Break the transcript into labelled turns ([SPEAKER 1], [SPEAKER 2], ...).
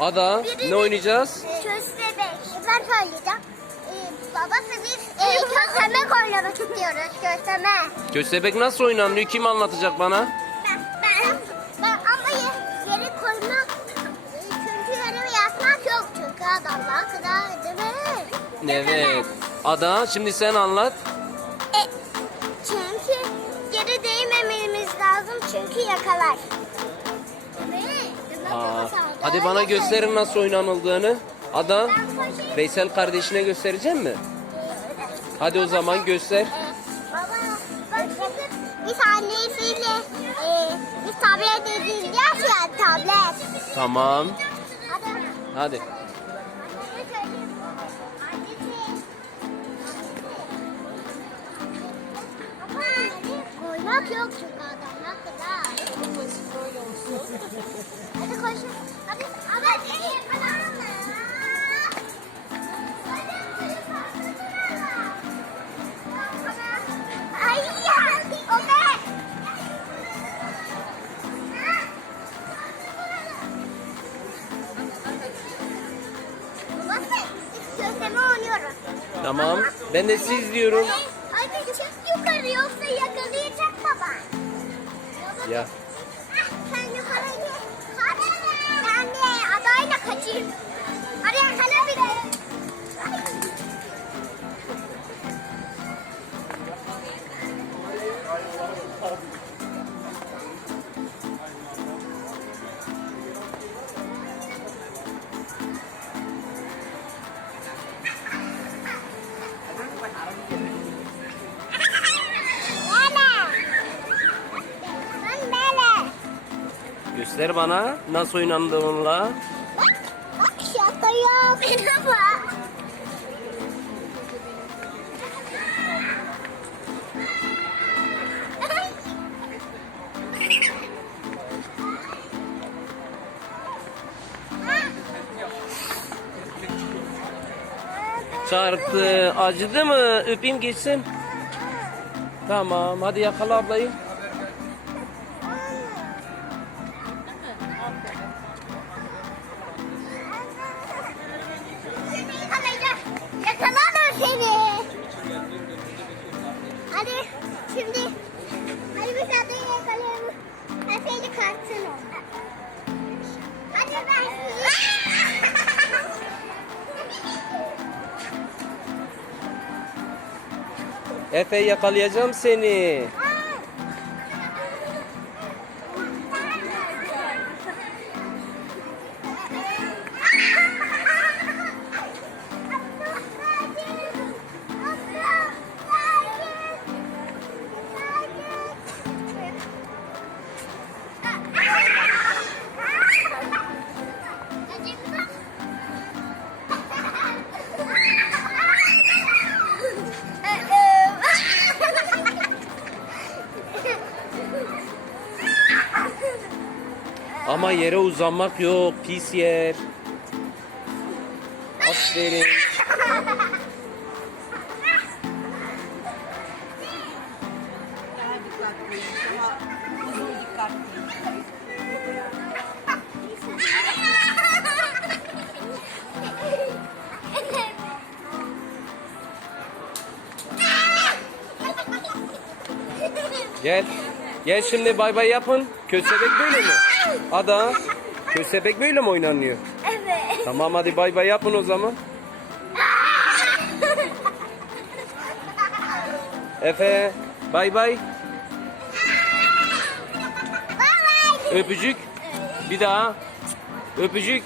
[SPEAKER 1] Ada ne oynayacağız?
[SPEAKER 2] Köstebek. Ben söyleyeceğim. Ee, babası biz e, köstebek oynamak istiyoruz. Köstebek.
[SPEAKER 1] Köstebek nasıl oynanıyor? Kim anlatacak bana?
[SPEAKER 2] Ben, ben, ben ama ye- yere koymak e, çünkü yere yatmak yok çünkü adamlar kadar değil mi?
[SPEAKER 1] Evet. Ada şimdi sen anlat.
[SPEAKER 2] E, çünkü yere değmememiz lazım çünkü yakalar.
[SPEAKER 1] Aa, hadi bana gösterin nasıl oynanıldığını. Ada, Veysel kardeşine gösterecek mi? Hadi o zaman göster.
[SPEAKER 2] Baba, bak şimdi biz annesiyle e, biz tablet edeceğiz ya tablet.
[SPEAKER 1] Tamam.
[SPEAKER 2] Hadi. Koymak yok çünkü adamlar kadar. Hadi koşun. Hadi. Ama
[SPEAKER 1] Tamam. Ben de siz diyorum.
[SPEAKER 2] Hadi çık yukarı yoksa yakalayacak baba.
[SPEAKER 1] Ya. Göster bana nasıl oynandığınla.
[SPEAKER 2] Bak, şaka yok. Merhaba.
[SPEAKER 1] Çarptı. Acıdı mı? Öpeyim geçsin. Tamam. Hadi yakala ablayı.
[SPEAKER 2] Şimdi. Hadi biz adayı yakalayalım. Ben seni kaçsın o. Hadi ben sizi.
[SPEAKER 1] Efe yakalayacağım seni. Ama yere uzanmak yok. Pis yer. Aferin. Gel. Gel şimdi bay bay yapın. Köstebek böyle mi? Ada. Köstebek böyle mi oynanıyor?
[SPEAKER 2] Evet.
[SPEAKER 1] Tamam hadi bay bay yapın o zaman. Efe. Bay bay. Öpücük. Bir daha. Öpücük.